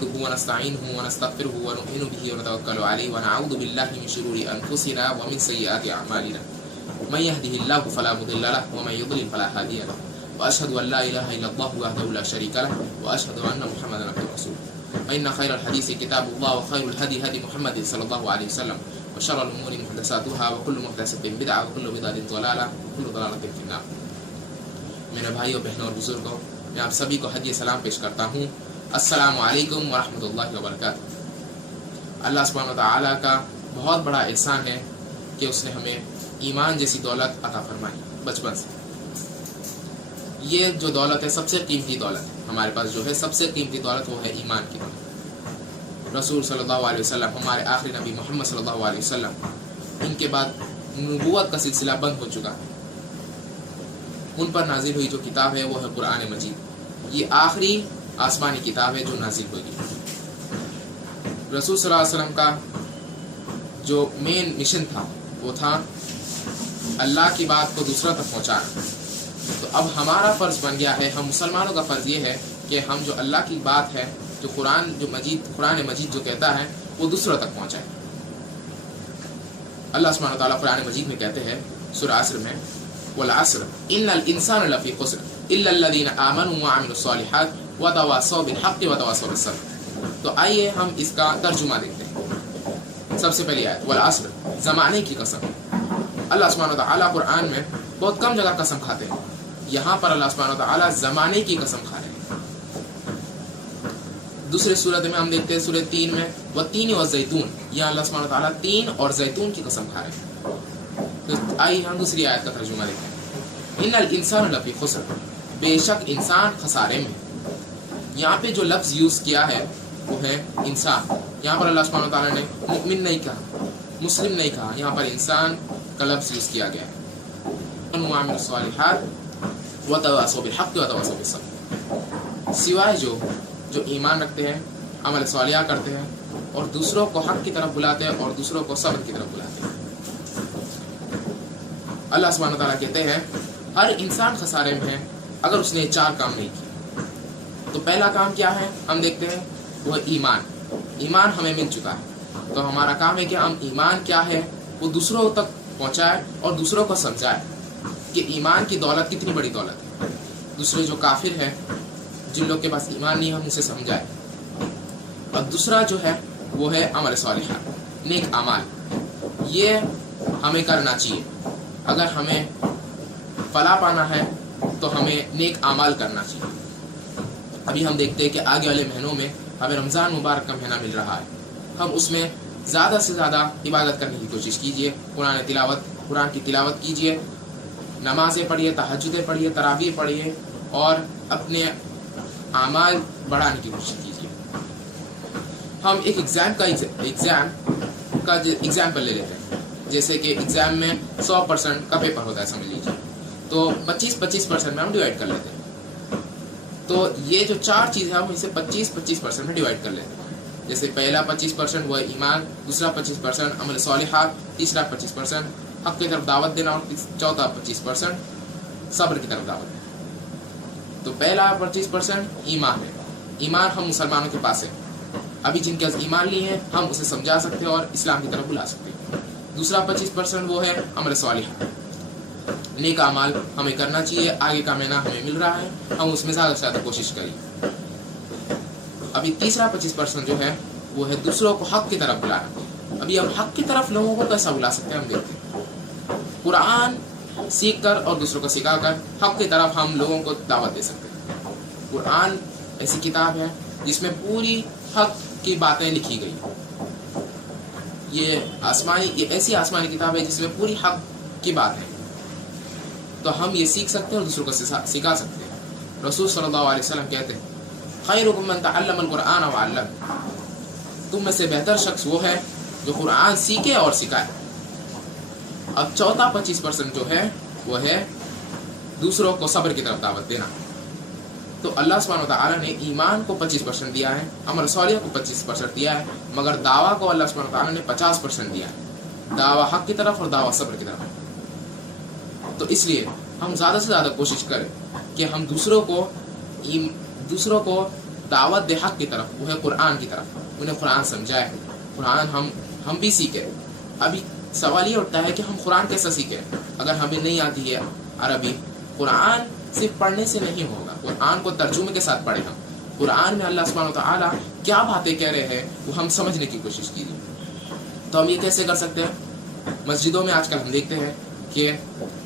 नहमदुहु व नस्तईनुहु व नस्तगफिरुहु व नु'मिनु बिही व नतवक्कलु अलैहि व नअऊदु बिल्लाहि मिन शुरूरि अनफुसिना व मिन सय्यिआति अअमालिना मन यहदिहिल्लाहु फला मुदिल्ल लहु व मन युद्लिल फला हादिय लहु व अशहदु अन ला इलाहा इल्लल्लाहु वहदहु ला शरीका लहु व अशहदु अन्न मुहम्मदन अब्दुहु व रसूलुहु व इन्न खैरल हदीसी किताबुल्लाह व खैरुल हदी हदी मुहम्मदिन सल्लल्लाहु अलैहि वसल्लम व शर्रुल उमूरि मुहदसातुहा व कुल्लु मुहदसतिन बिदअह व कुल्लु बिदअतिन ज़लाला व कुल्लु ज़लालतिन फिन्नार। मेरे भाइयों, बहनों और बुजुर्गों, मैं आप सभी को हदिया सलाम पेश करता हूँ। अस्सलामु अलैकुम व रहमतुल्लाहि व बरकातुहू। अल्लाह सुब्हानहू व तआला का बहुत बड़ा एहसान है कि उसने हमें ईमान जैसी दौलत अता फरमाई बचपन से। ये जो दौलत है सबसे कीमती दौलत है हमारे पास, जो है सबसे कीमती दौलत वो है ईमान की दौलत। रसूल सल्लल्लाहु अलैहि वसल्लम, हमारे आखिरी नबी मोहम्मद सल्लल्लाहु अलैहि वसल्लम, इनके बाद नबूवत का सिलसिला बंद हो चुका है। उन पर नाजिल हुई जो किताब है वो है कुरान मजीद। ये आखिरी आसमानी किताब है जो नाजिल होगी। रसूल सल्लल्लाहु अलैहि वसल्लम का जो मेन मिशन था वो था अल्लाह की बात को दूसरों तक पहुंचाना। तो अब हमारा फर्ज बन गया है, हम मुसलमानों का फर्ज ये है कि हम जो अल्लाह की बात है, जो कुरान मजीद जो कहता है वो दूसरों तक पहुंचाए। अल्लाह सुब्हानहू व तआला कुरान मजीद में कहते हैं सूरह अस्र में, वल अस्र इन्नल इंसान लफी खुस्र इल्ला अल्लज़ीना आमनू व अमिलुस सालिहात व तवासौ बिल हक़्क़ि व तवासौ बिस सब्र। तो आइए हम इसका तर्जुमा देखते हैं। सबसे पहली आयत, वल अस्र, ज़माने की कसम। अल्लाह सुब्हानहू व तआला कुरान में बहुत कम जगह कसम खाते हैं, यहाँ पर अल्लाह सुब्हानहू व तआला ज़माने की कसम खा रहे हैं। दूसरे सूरत में हम देखते हैं सूरह 3 में, व तीन व जैतून, यहाँ अल्लाह सुब्हानहू व तआला तीन और जैतून की कसम खा रहे हैं। तो आइए हम दूसरी आयत का तर्जुमा देखते हैं। इन्नल इंसान लफी खुस्र, बेशक इंसान खसारे में। यहाँ पे जो लफ्ज़ यूज़ किया है वो है इंसान। यहाँ पर अल्लाह सुब्हानहू व तआला ने मुमिन नहीं कहा, मुस्लिम नहीं कहा, यहाँ पर इंसान का लफ्ज़ यूज़ किया गया है। सिवाय जो ईमान रखते हैं, अमल सालिहा करते हैं और दूसरों को हक की तरफ बुलाते हैं और दूसरों को सब्र की तरफ बुलाते हैं। अल्लाह सुब्हानहू व तआला कहते हैं हर इंसान खसारे में है अगर उसने चार काम नहीं किए। तो पहला काम क्या है हम देखते हैं, वो है ईमान। ईमान हमें मिल चुका है, तो हमारा काम है कि हम ईमान क्या है वो दूसरों तक पहुंचाए और दूसरों को समझाए कि ईमान की दौलत कितनी बड़ी दौलत है। दूसरे जो काफिर है, जिन लोग के पास ईमान नहीं है, हम उसे समझाए। और दूसरा जो है वो है अमल सालिहा, नेक अमाल। ये हमें करना चाहिए। अगर हमें फला पाना है तो हमें नेक अमाल करना चाहिए। अभी हम देखते हैं कि आगे वाले महीनों में हमें रमज़ान मुबारक का महीना मिल रहा है। हम उसमें ज़्यादा से ज़्यादा इबादत करने की कोशिश कीजिए, कुरान की तिलावत कीजिए, नमाज़ें पढ़िए, तहज्जुदें पढ़िए, तरावीह पढ़िए और अपने आमाल बढ़ाने की कोशिश कीजिए। हम एक एग्ज़ाम का एग्ज़ाम्पल ले लेते हैं। जैसे कि एग्ज़ाम में 100% का पेपर होता है समझ लीजिए, तो 25% में हम डिवाइड कर लेते हैं। तो ये जो चार चीज़ है हम इसे 25% में डिवाइड कर लेते हैं। जैसे पहला 25% वो है ईमान, दूसरा 25% अमल सालिहा, तीसरा 25% हक की तरफ दावत देना और चौथा 25% सब्र की तरफ दावत देना। तो पहला 25% ईमान है। ईमान हम मुसलमानों के पास है, अभी जिनके पास ईमान नहीं है हम उसे समझा सकते हैं और इस्लाम की तरफ बुला सकते हैं। दूसरा 25% वो है अमल सालिहा, नेक अमाल हमें करना चाहिए। आगे का महीना हमें मिल रहा है, हम उसमें ज़्यादा से ज़्यादा कोशिश करिए। अभी तीसरा 25% जो है वो है दूसरों को हक की तरफ बुलाना। अभी हम हक की तरफ लोगों को कैसा बुला सकते हैं हम देखते हैं। कुरान सीख कर और दूसरों को सिखा कर हक की तरफ हम लोगों को दावत दे सकते हैं। कुरान ऐसी किताब है जिसमें पूरी हक की बातें लिखी गई। ये ऐसी आसमानी किताब है जिसमें पूरी हक की बात है। तो हम ये सीख सकते हैं और दूसरों को सिखा सकते हैं। रसूल सल्लल्लाहु अलैहि वसल्लम कहते हैं खैरुकुम मन तअल्लमल कुरान व अल्लम, तुम में से बेहतर शख्स वो है जो कुरान सीखे और सिखाए। अब चौथा 25% जो है वो है दूसरों को सब्र की तरफ दावत देना। तो अल्लाह सुब्हानहू व तआला ने ईमान को 25% दिया है, अमल सालिह को 25% दिया है, मगर दावा को अल्लाह सुब्हानहू व तआला ने 50% दिया है। दावा हक की तरफ और दावा सब्र की तरफ। तो इसलिए हम ज़्यादा से ज़्यादा कोशिश करें कि हम दूसरों को दावत दे हक की तरफ, वो है कुरान की तरफ, उन्हें कुरान समझाए, कुरान हम भी सीखे। अभी सवाल ये उठता है कि हम कुरान कैसे सीखें अगर हमें नहीं आती है अरबी। कुरान सिर्फ पढ़ने से नहीं होगा, कुरान को तर्जुमे के साथ पढ़े हम। कुरान में अल्लाह सुब्हानहू व तआला क्या बातें कह रहे हैं वो हम समझने की कोशिश कीजिए। तो हम ये कैसे कर सकते हैं? मस्जिदों में आजकल हम देखते हैं कि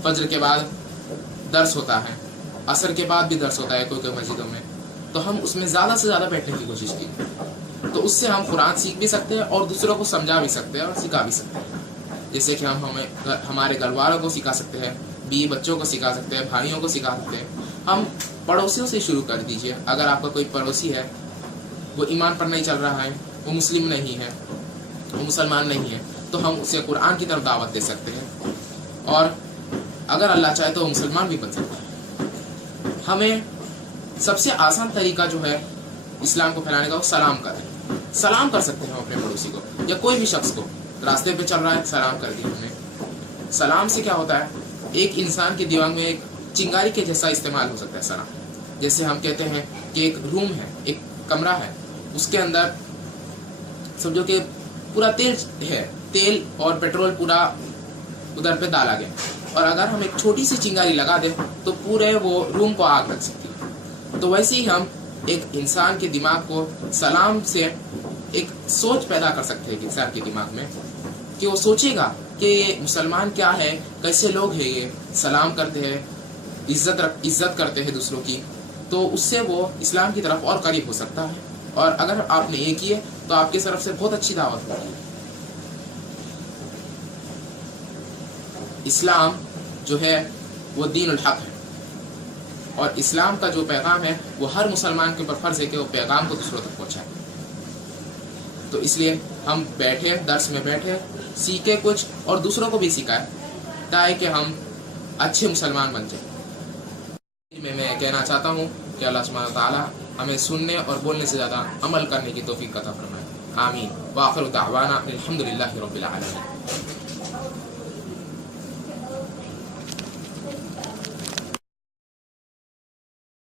फजर के बाद दर्स होता है, असर के बाद भी दर्स होता है कोई कोई मस्जिदों में, तो हम उसमें ज़्यादा से ज़्यादा बैठने की कोशिश कीजिए। तो उससे हम कुरान सीख भी सकते हैं और दूसरों को समझा भी सकते हैं और सिखा भी सकते हैं। जैसे कि हम हमारे घर वालों को सिखा सकते हैं, बीवी बच्चों को सिखा सकते हैं, भाइयों को सिखा सकते हैं। हम पड़ोसियों से शुरू कर दीजिए। अगर आपका कोई पड़ोसी है, वो ईमान पर नहीं चल रहा है, वो मुस्लिम नहीं है, वो मुसलमान नहीं है, तो हम उसे कुरान की तरफ दावत दे सकते हैं और अगर अल्लाह चाहे तो वो मुसलमान भी बन सकता है। हमें सबसे आसान तरीका जो है इस्लाम को फैलाने का वो सलाम करें। सलाम कर सकते हैं हम अपने पड़ोसी को या कोई भी शख्स को, रास्ते पे चल रहा है सलाम कर दिया हमने। सलाम से क्या होता है, एक इंसान के दिमाग में एक चिंगारी के जैसा इस्तेमाल हो सकता है सलाम। जैसे हम कहते हैं कि एक रूम है, एक कमरा है, उसके अंदर समझो कि पूरा तेल है, तेल और पेट्रोल पूरा उधर पे डाला गया, और अगर हम एक छोटी सी चिंगारी लगा दें तो पूरे वो रूम को आग लग सकती है। तो वैसे ही हम एक इंसान के दिमाग को सलाम से एक सोच पैदा कर सकते हैं इंसान के दिमाग में, कि वो सोचेगा कि ये मुसलमान क्या है, कैसे लोग हैं, ये सलाम करते हैं, इज्जत करते हैं दूसरों की, तो उससे वो इस्लाम की तरफ और करीब हो सकता है। और अगर आपने ये किए तो आपकी तरफ से बहुत अच्छी दावत होगी। इस्लाम जो है वो दीनुल हक है, और इस्लाम का जो पैगाम है वो हर मुसलमान के ऊपर फर्ज है कि वो पैगाम को दूसरों तक पहुंचाए। तो इसलिए हम बैठे, दर्स में बैठे, सीखे कुछ और दूसरों को भी सिखाए, ताकि हम अच्छे मुसलमान बन जाए। मैं कहना चाहता हूँ कि अल्लाह सुब्हानहू व तआला हमें सुनने और बोलने से ज़्यादा अमल करने की तौफीक अता फरमाए। आमीन। व आखिर दावाना अल्हम्दुलिल्लाहि रब्बिल आलमीन।